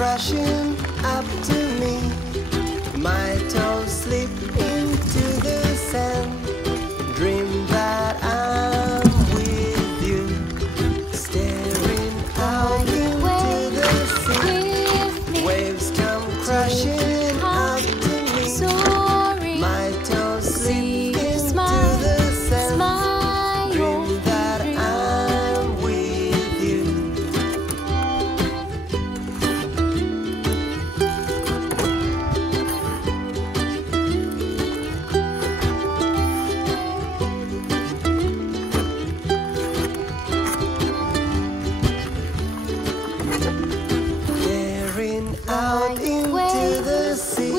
crashing up to me. My toes slip into the sand. Dream that I'm with you, staring out into the sea. Waves come crashing up to me. My toes slip into the sand. Dream that I'm with you. Out into the sea,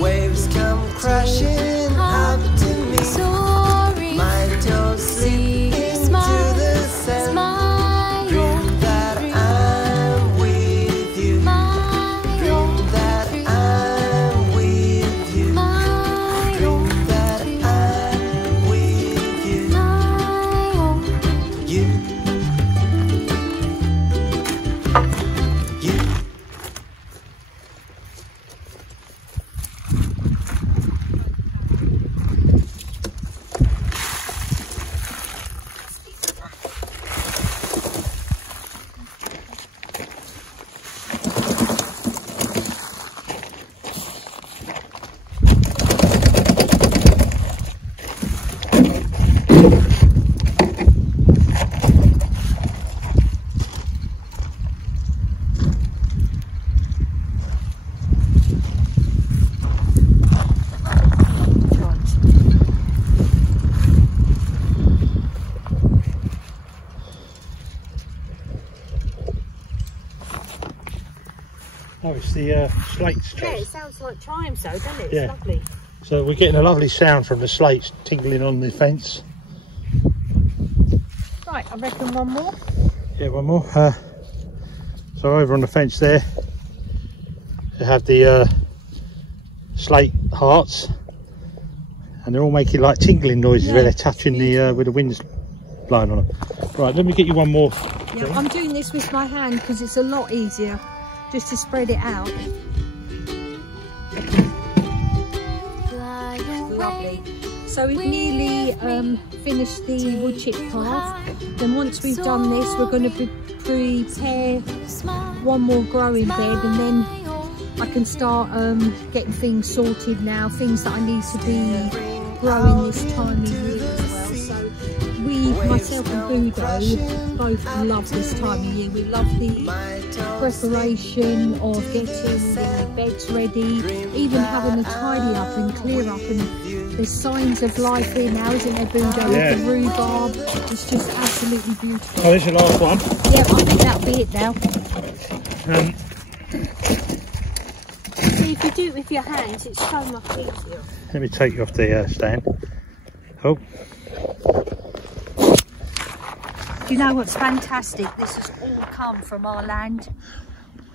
waves come crashing up to me. My toes slip into the sand. Dream that I'm with you. Dream that I'm with you. Dream that I'm with you. You. Oh, it's the slates. Yeah, it sounds like chimes though, doesn't it? It's yeah. Lovely. So we're getting a lovely sound from the slates tingling on the fence. Right, I reckon one more. Yeah, one more. So over on the fence there, they have the slate hearts, and they're all making like tingling noises where they're touching the with the wind's blowing on them. Right, let me get you one more. Yeah, I'm doing this with my hand because it's a lot easier just to spread it out. Lovely. So we've nearly finished the wood chip path. Then once we've done this, we're going to prepare one more growing bed, and then I can start getting things sorted now, things that I need to be growing this time of year as well. So we, myself and Budo, both love this time of year. We love the preparation of getting the beds ready, even having a tidy up and clear up, and there's signs of life here now, isn't there, Budo? Yeah. With the rhubarb, it's just absolutely beautiful. Oh, this is the last one. Yeah, I think that'll be it now. See, if you do it with your hands, it's so much easier. Let me take you off the stand. Oh. Do you know what's fantastic? This has all come from our land.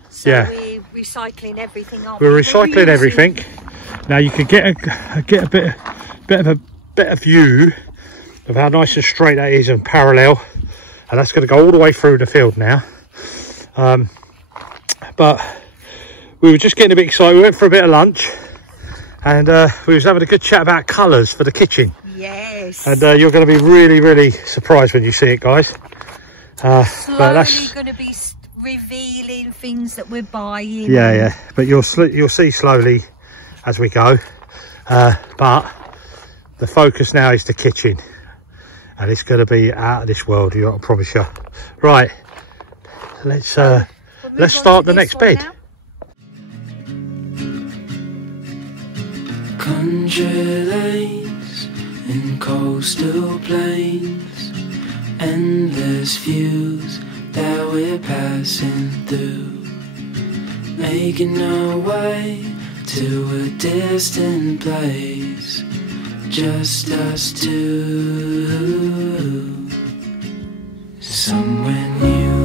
So yeah. we're recycling everything. We're recycling everything. Now you can get a better view of how nice and straight that is and parallel, and that's going to go all the way through the field now. But we were just getting a bit excited. We went for a bit of lunch, and we was having a good chat about colours for the kitchen. Yes. And you're going to be really surprised when you see it, guys. But that's going to be revealing things that we're buying. Yeah. But you'll see slowly as we go. But the focus now is the kitchen, and it's going to be out of this world, I promise you. Right, let's start the next bed. Country lanes and coastal plains, endless views that we're passing through, making our way to a distant place, just us two, somewhere new.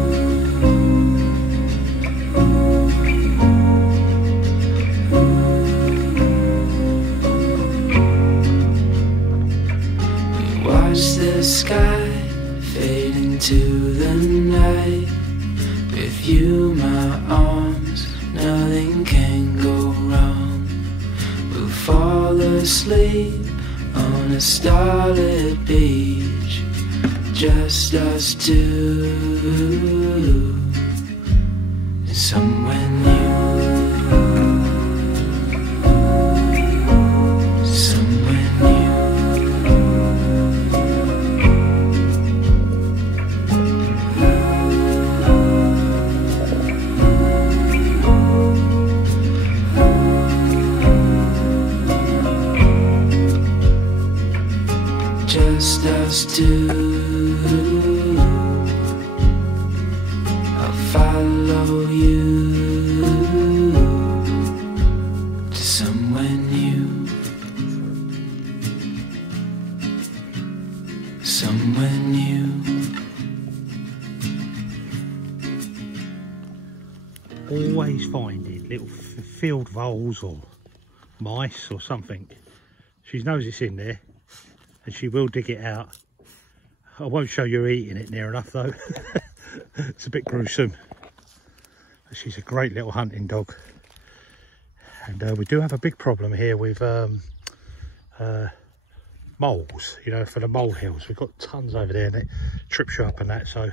We watch the sky fade into the night, with you my arms, nothing can go wrong. We'll fall asleep on a starlit beach, just us two, somewhere new. Somewhere new. Just us two. I'll follow you to somewhere new. Somewhere new. Always finding little field voles or mice or something. She knows it's in there, and she will dig it out. I won't show you eating it near enough though. It's a bit gruesome. But she's a great little hunting dog. And we do have a big problem here with moles, you know, for the mole hills. We've got tons over there and it trips you up and that, so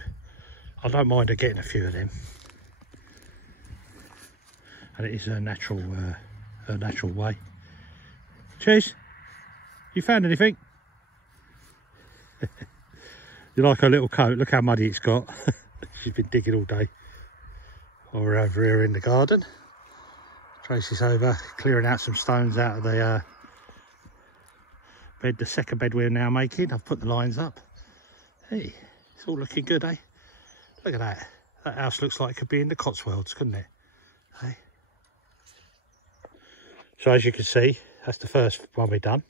I don't mind her getting a few of them. And it is her natural way. Cheers. You found anything? You like her little coat? Look how muddy it's got. She's been digging all day. While we're over here in the garden. Tracy's over clearing out some stones out of the bed, the second bed we're now making. I've put the lines up. Hey, it's all looking good, eh? Look at that. That house looks like it could be in the Cotswolds, couldn't it? Hey. So as you can see, that's the first one we've done.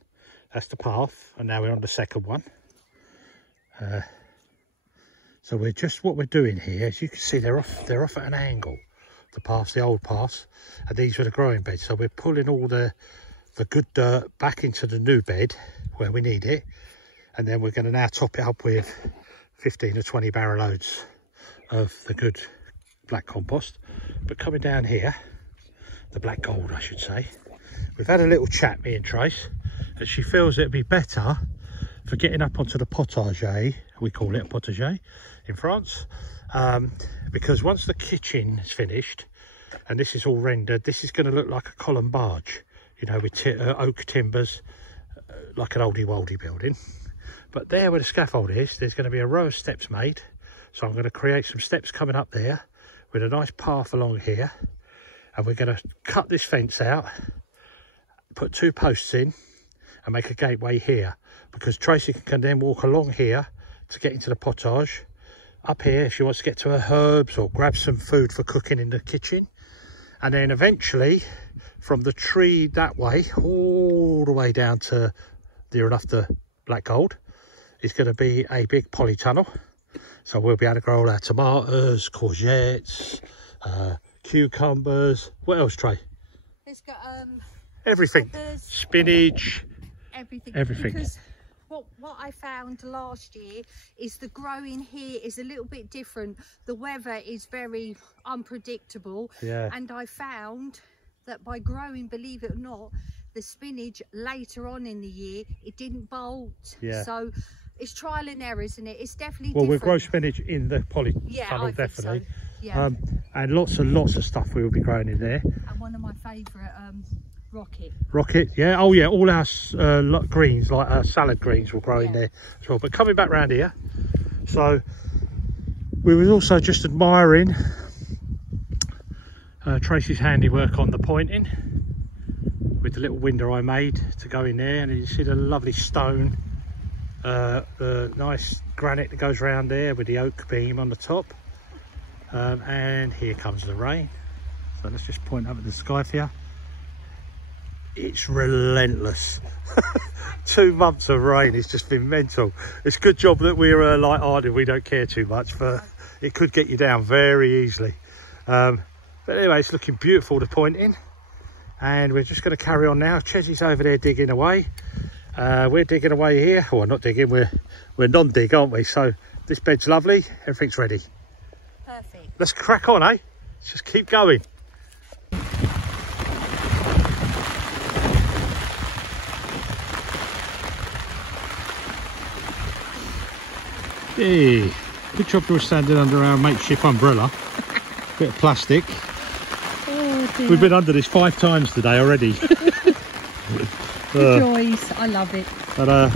That's the path, and now we're on the second one. So we're just, what we're doing here, as you can see, they're off at an angle. The paths, the old paths, and these were the growing beds. So we're pulling all the good dirt back into the new bed where we need it, and then we're going to now top it up with 15 or 20 barrow loads of the good black compost. But coming down here, the black gold I should say, we've had a little chat, me and Trace, and she feels it'd be better for getting up onto the potager, we call it a potager in France, because once the kitchen is finished and this is all rendered, this is going to look like a column barge, you know, with oak timbers, like an oldie woldy building. But there where the scaffold is, there's going to be a row of steps made, so I'm going to create some steps coming up there with a nice path along here, and we're going to cut this fence out, put 2 posts in and make a gateway here, because Tracy can then walk along here to get into the potage. Up here, if she wants to get to her herbs or grab some food for cooking in the kitchen. And then eventually, from the tree that way, all the way down to near enough the black gold, is going to be a big polytunnel. So we'll be able to grow all our tomatoes, courgettes, cucumbers. What else, Trey? It's got everything. peppers, spinach, everything. everything. Because what I found last year is the growing here is a little bit different. The weather is very unpredictable. Yeah. And I found that by growing, believe it or not, the spinach later on in the year, it didn't bolt. Yeah. So it's trial and error, isn't it? It's definitely well, different. we'll grow spinach in the poly tunnel, definitely. So. Yeah. And lots and lots of stuff we will be growing in there. And one of my favourite, rocket, yeah. Oh yeah, all our greens, like our salad greens, will grow in there as well. But coming back round here, so we was also just admiring Tracy's handiwork on the pointing with the little window I made to go in there, and you see the lovely stone, the nice granite that goes around there with the oak beam on the top. And here comes the rain, so let's just point up at the sky for you. It's relentless. 2 months of rain, it's just been mental. It's a good job that we're light-hearted, we don't care too much, but it could get you down very easily. But anyway, it's looking beautiful, the pointing, and we're just going to carry on now. Chesy's over there digging away. We're digging away here. Well, not digging, we're non-dig, aren't we? So this bed's lovely, everything's ready. Perfect. Let's crack on, eh? Let's just keep going. Hey, good job you were standing under our makeshift umbrella. Bit of plastic. Oh dear. We've been under this 5 times today already. Joys, I love it. But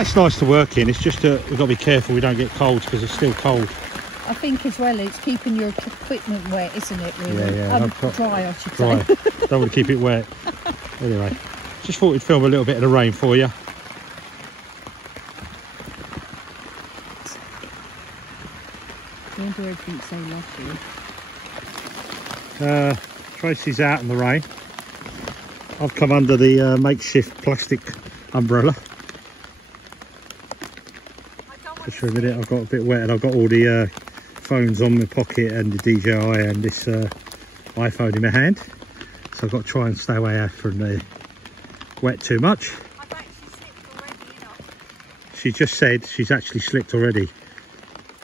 it's nice to work in. It's just we've got to be careful we don't get colds because it's still cold. I think as well it's keeping your equipment wet, isn't it, really? Yeah. Dry, I should Dry. say. Don't want to keep it wet. Anyway, just thought we'd film a little bit of the rain for you. Don't do everything so lovely. Tracy's out in the rain. I've come under the makeshift plastic umbrella. Just for a minute, I've got a bit wet and I've got all the phones on my pocket and the DJI and this iPhone in my hand. So I've got to try and stay away from the wet too much. I've actually slipped already, you know. She just said she's actually slipped already.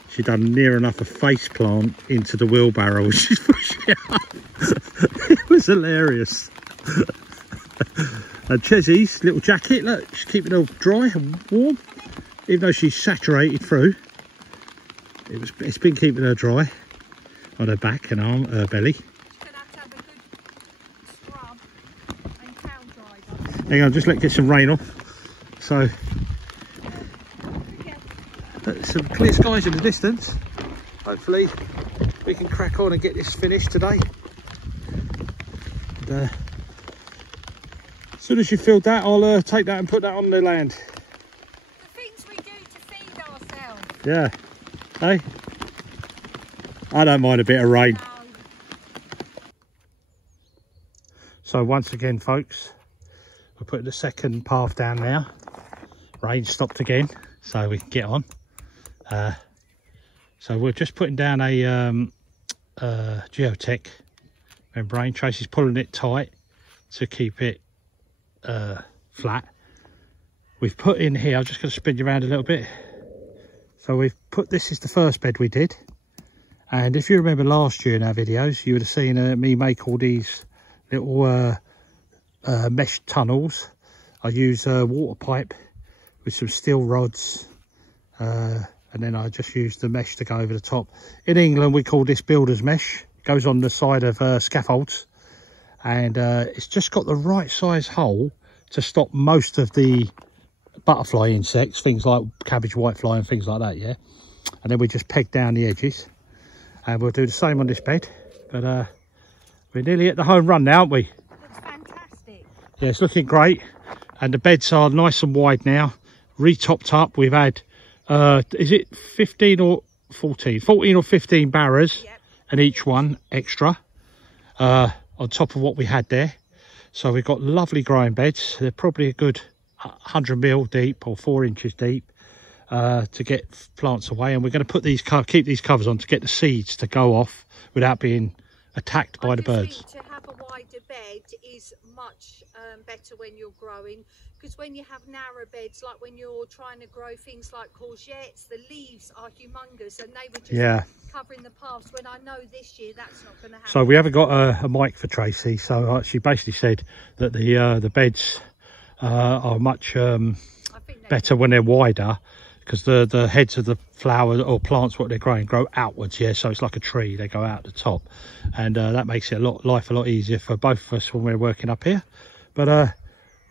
She done near enough a face plant into the wheelbarrow as she's pushing it up. It was hilarious. And Chesy's little jacket, look, she's keeping it all dry and warm. Even though she's saturated through, it's been keeping her dry on her back and arm, her belly. She's going to have a good scrub and towel dry. Hang on, just get some rain off. So, some clear skies in the distance. Hopefully we can crack on and get this finished today. And, as soon as you filled that, I'll take that and put that on the land. The things we do to feed ourselves. Yeah. Hey? I don't mind a bit of rain. No. So once again, folks, we're putting the second path down now. Rain stopped again, so we can get on. So we're just putting down a geotech membrane. Tracy's pulling it tight to keep it flat. We've put in here, I'm just going to spin you around a little bit. So we've put, this is the first bed we did, and if you remember last year in our videos, you would have seen me make all these little mesh tunnels. I use a water pipe with some steel rods, and then I just use the mesh to go over the top. In England we call this builder's mesh. It goes on the side of scaffolds, and it's just got the right size hole to stop most of the butterfly insects, things like cabbage whitefly and things like that, yeah. And then we just peg down the edges, and we'll do the same on this bed. But we're nearly at the home run now, aren't we? Looks fantastic. Yeah, it's looking great, and the beds are nice and wide now, re-topped up. We've had is it 15 or 14 or 15 barrows, Yep. And each one extra on top of what we had there. So we've got lovely growing beds. They're probably a good 100 mil deep or 4 inches deep to get plants away, and we're going to put these keep these covers on to get the seeds to go off without being attacked by the birds. To have a wider bed is much better when you're growing, because when you have narrow beds, like when you're trying to grow things like courgettes, the leaves are humongous and they were just covering the paths, when I know this year that's not going to happen. So we haven't got a mic for Tracy, so she basically said that the beds are much better when they're wider, because the heads of the flower or plants, what they're growing, grow outwards. Yeah, so it's like a tree, they go out the top, and that makes it life a lot easier for both of us when we're working up here. But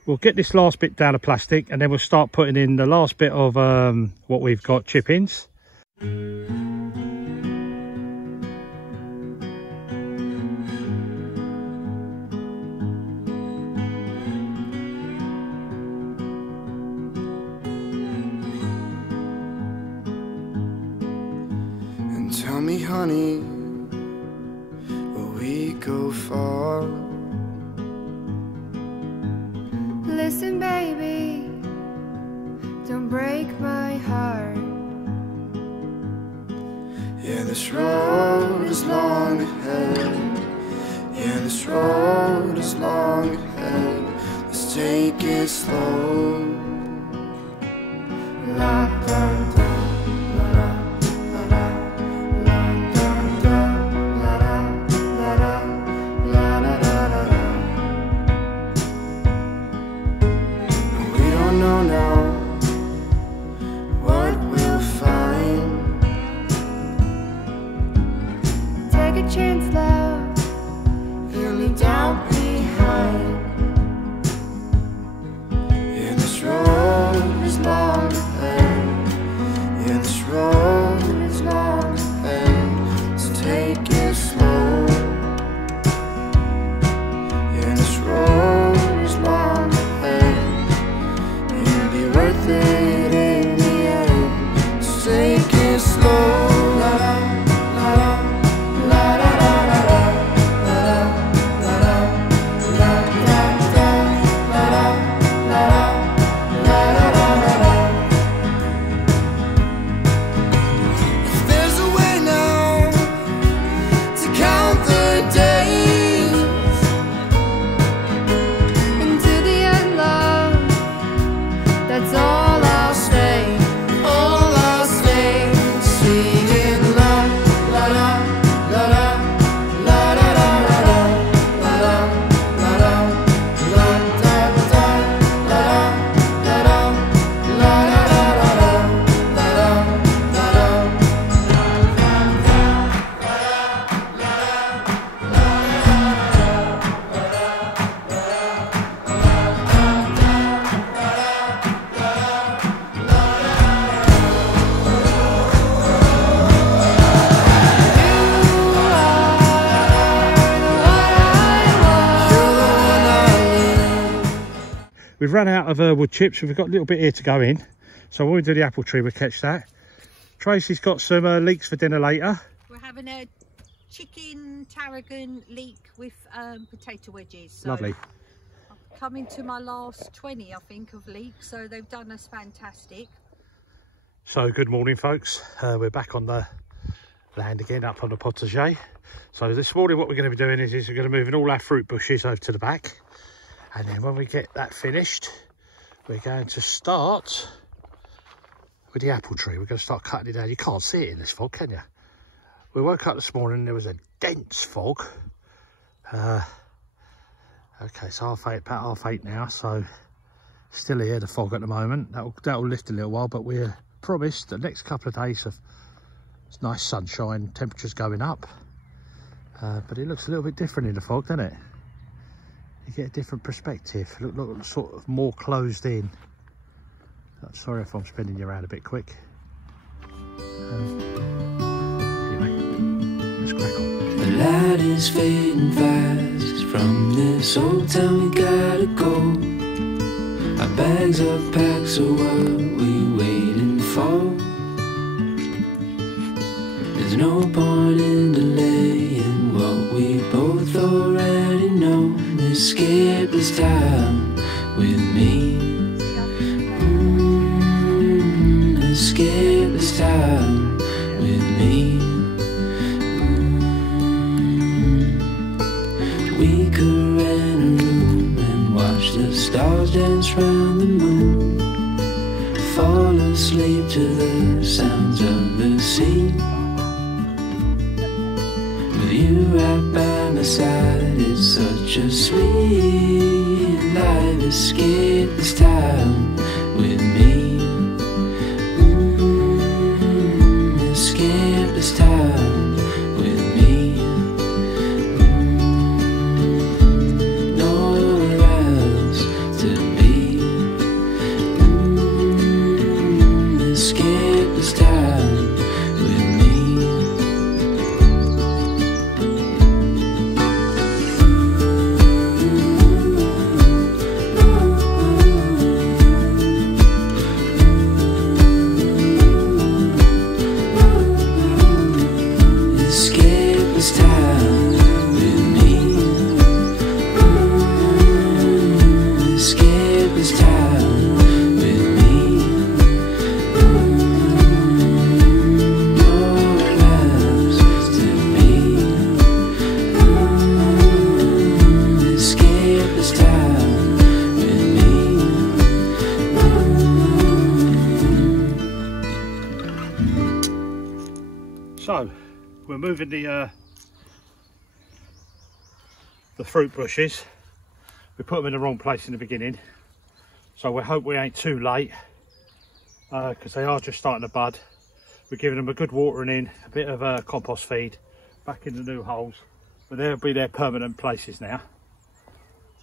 we'll get this last bit down of plastic, and then we'll start putting in the last bit of what we've got, chip-ins. Tell me, honey, will we go far? Listen, baby, don't break my heart. Yeah, this road is long ahead. Yeah, this road is long ahead. Let's take it slow. La, la, la. Chance, love, you leave doubt behind. Yeah, this road is long ahead. Yeah, this road is long ahead. Let's take it slow. Yeah, this road is long ahead. It'll be worth it in the end. Let's take it slow. We've run out of wood chips. We've got a little bit here to go in, so when we do the apple tree we'll catch that. Tracy's got some leeks for dinner later. We're having a chicken tarragon leek with potato wedges. So lovely. I'm coming to my last 20, I think, of leeks, so they've done us fantastic. So good morning, folks. We're back on the land again, up on the potager. So this morning what we're going to be doing is we're going to move all our fruit bushes over to the back. And then when we get that finished, we're going to start with the apple tree. We're going to start cutting it down. You can't see it in this fog, can you? We woke up this morning and there was a dense fog. Okay, it's about 8:30 now, so still here, the fog at the moment. That'll lift a little while, but we're promised the next couple of days of nice sunshine, temperatures going up. But it looks a little bit different in the fog, doesn't it? You get a different perspective. Look sort of more closed in. Sorry if I'm spinning you around a bit quick. Anyway, let's crack on. The light is fading fast. From this old town we gotta go. Our bags are packed, so what we waiting for? There's no point in delaying what we both already know. Escape this time with me. Escape this time with me. We fall asleep to the sounds of the sea. With you right by my side, it's such a sweet life. Escape this town with me. Escape this town with me. Nowhere else to be. Escape this town with me. Escape this town with me. Escape this town with me. Nowhere else to be. Escape this town with me. So we're moving the fruit bushes. We put them in the wrong place in the beginning, so we hope we ain't too late, because they are just starting to bud. We're giving them a good watering in, a bit of compost feed back in the new holes, but they'll be their permanent places now.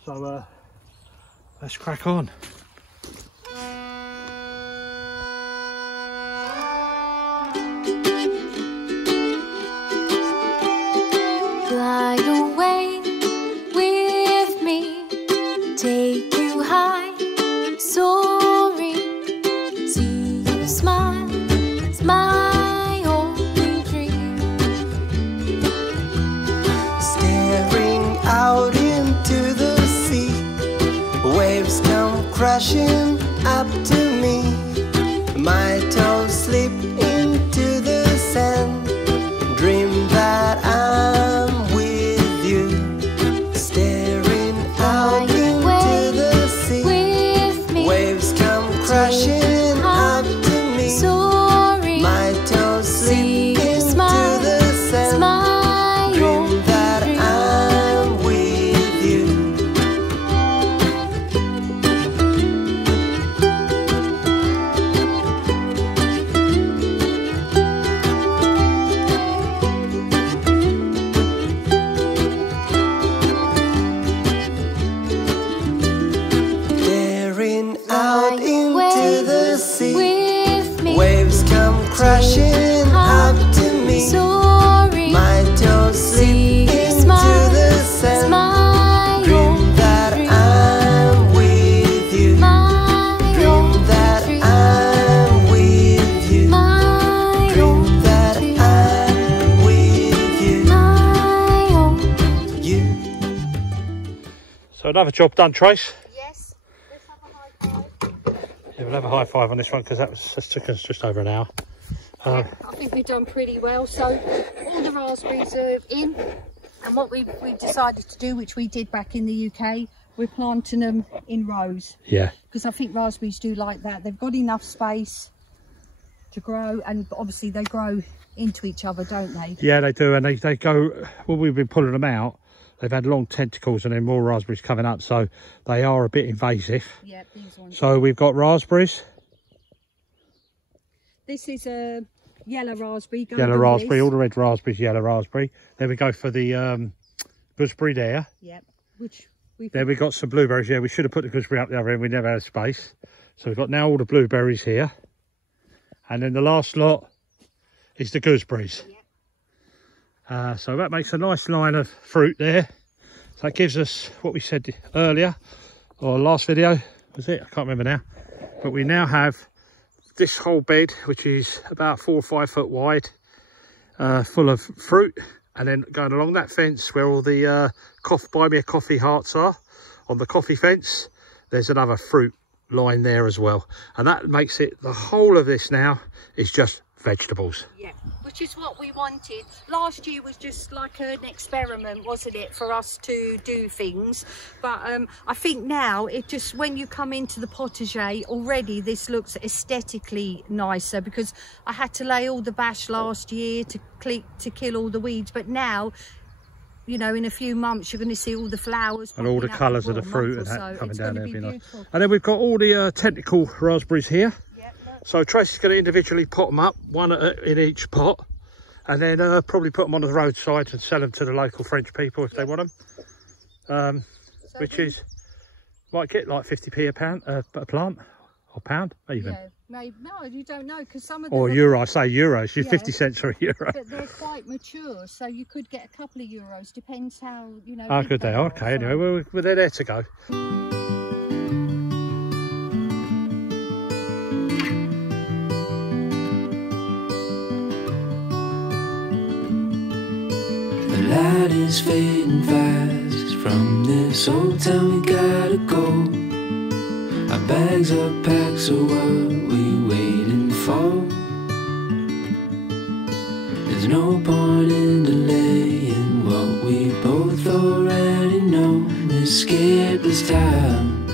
So let's crack on. Fly away with me, take you high, soaring. See you smile, it's my only dream. Staring out into the sea, waves come crashing up to me. My toes slip into the sand, dream that I'm with you. Staring out into the sea, With me, waves come crashing up to me. soaring. My toes slip See you into smile, the it's sand, my dream only that dream. I'm with you. Staring out into the sea, With me, waves come crashing up to me. soaring. My toes slip See you into smile, the it's sand, my dream only that dream. I'm with you. My Dream only that dream. I'm with you. My Dream only that dream. I'm with you. My only You. So another job done, Trace. Yes, let's have a high five. Yeah, we'll have a high five on this one because that took us just over an hour. I think we've done pretty well. So all the raspberries are in, and what we decided to do, which we did back in the UK, we're planting them in rows, Yeah, because I think raspberries do like that. They've got enough space to grow, and obviously they grow into each other, don't they? yeah, they do, and they go. Well, we've been pulling them out. They've had long tentacles and then more raspberries coming up, so they are a bit invasive. Yeah, these ones. So we've got raspberries, This is a yellow raspberry. yellow raspberry, all the red raspberries, yellow raspberry. Then we go for the gooseberry there. Yep. Which we. Then we got some blueberries. Yeah, we should have put the gooseberry up the other end. We never had space. So we've got now all the blueberries here. And then the last lot is the gooseberries. Yep. So that makes a nice line of fruit there. So that gives us what we said earlier, or last video, was it? I can't remember now. But we now have this whole bed, which is about 4 or 5 foot wide, full of fruit. And then going along that fence where all the buy me a coffee hearts are, on the coffee fence, there's another fruit line there as well. And that makes it, the whole of this now is just vegetables. Yeah, which is what we wanted. Last year was just like an experiment, wasn't it, for us to do things. But I think now it just, when you come into the potager, already this looks aesthetically nicer, because I had to lay all the bash last year to kill all the weeds. But now, you know, in a few months you're going to see all the flowers and all the colours of the fruit and that so. coming It's down going there. to be Nice. beautiful. And then we've got all the tentacle raspberries here. Yep, look. So Tracy's going to individually pot them up, one in each pot, and then probably put them on the roadside and sell them to the local French people if they want them. So which is, might get like 50p a plant, or pound even. Yeah, maybe, no, you don't know, because some of them Or euro, I say euros, Yeah. 50 cents for a euro. but they're quite mature, so you could get a couple of euros, depends how, you know. Oh, big good they are. Okay, so. anyway, well, they're there to go. The light is fading fast. From this old town we gotta go. Our bags are packed, so what we waiting for? There's no point in delaying what we both already know. Escape this time.